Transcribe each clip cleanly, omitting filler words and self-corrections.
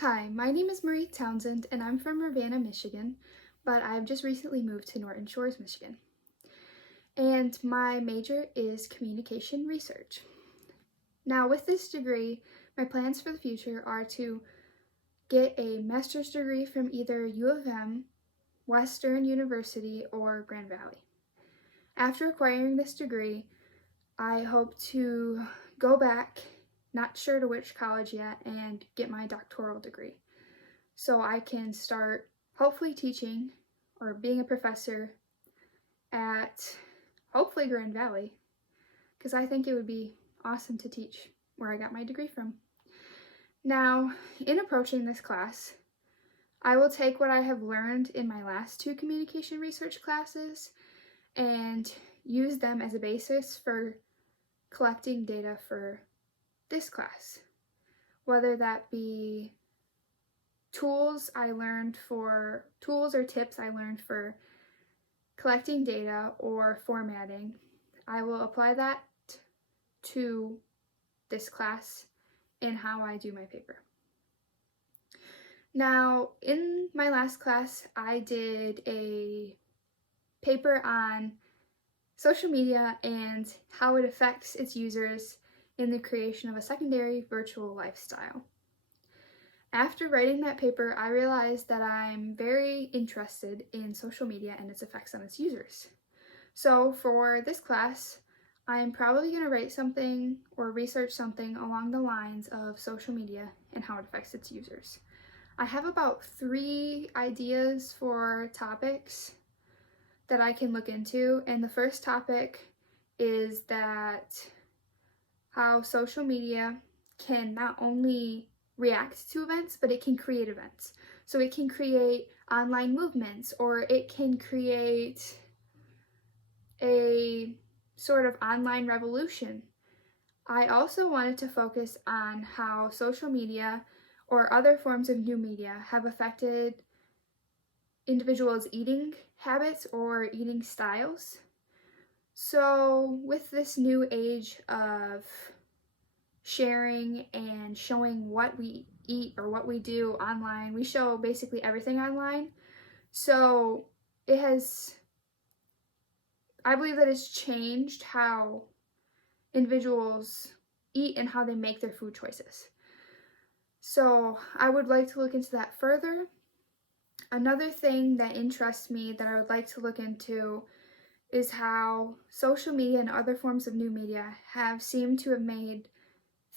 Hi, my name is Marie Townsend and I'm from Urbana, Michigan, but I've just recently moved to Norton Shores, Michigan. And my major is communication research. Now, with this degree, my plans for the future are to get a master's degree from either U of M, Western University, or Grand Valley. After acquiring this degree, I hope to go back, not sure to which college yet, and get my doctoral degree, so I can start hopefully teaching or being a professor at hopefully Grand Valley, because I think it would be awesome to teach where I got my degree from. Now, in approaching this class, I will take what I have learned in my last two communication research classes and use them as a basis for collecting data for this class, whether that be tools or tips I learned for collecting data or formatting. I will apply that to this class in how I do my paper. Now, in my last class, I did a paper on social media and how it affects its users in the creation of a secondary virtual lifestyle. After writing that paper, I realized that I'm very interested in social media and its effects on its users. So for this class, I'm probably going to write something or research something along the lines of social media and how it affects its users. I have about 3 ideas for topics that I can look into, and the first topic is that how social media can not only react to events, but it can create events. So it can create online movements, or it can create a sort of online revolution. I also wanted to focus on how social media or other forms of new media have affected individuals' eating habits or eating styles. So with this new age of sharing and showing what we eat or what we do online, we show basically everything online. So I believe that it's changed how individuals eat and how they make their food choices. So I would like to look into that further. Another thing that interests me that I would like to look into is how social media and other forms of new media have seemed to have made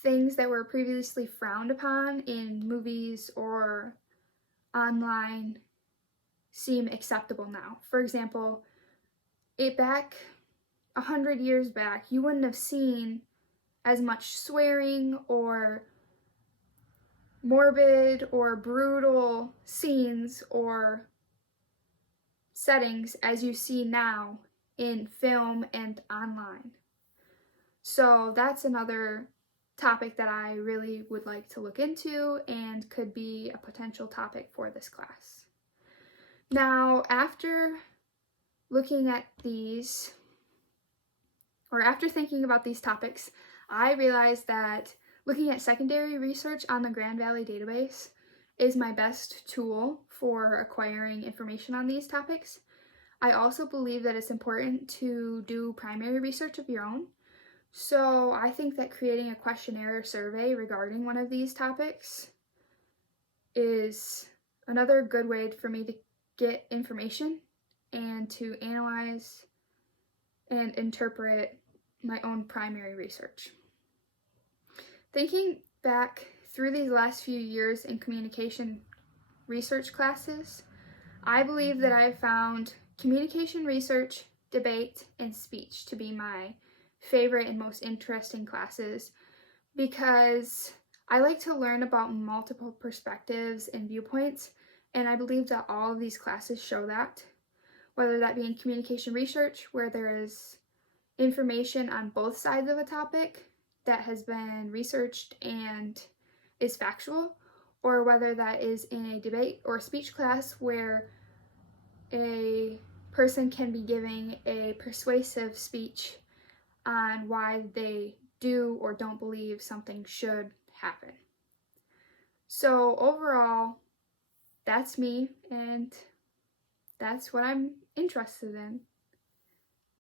things that were previously frowned upon in movies or online seem acceptable now. For example, 100 years back, you wouldn't have seen as much swearing or morbid or brutal scenes or settings as you see now in film and online. So that's another topic that I really would like to look into and could be a potential topic for this class. Now, after looking at these, or after thinking about these topics, I realized that looking at secondary research on the Grand Valley database is my best tool for acquiring information on these topics. I also believe that it's important to do primary research of your own. So I think that creating a questionnaire or survey regarding one of these topics is another good way for me to get information and to analyze and interpret my own primary research. Thinking back through these last few years in communication research classes, I believe that I have found communication research, debate, and speech to be my favorite and most interesting classes because I like to learn about multiple perspectives and viewpoints, and I believe that all of these classes show that, whether that be in communication research, where there is information on both sides of a topic that has been researched and is factual, or whether that is in a debate or speech class where a person can be giving a persuasive speech on why they do or don't believe something should happen. So overall, that's me, and that's what I'm interested in.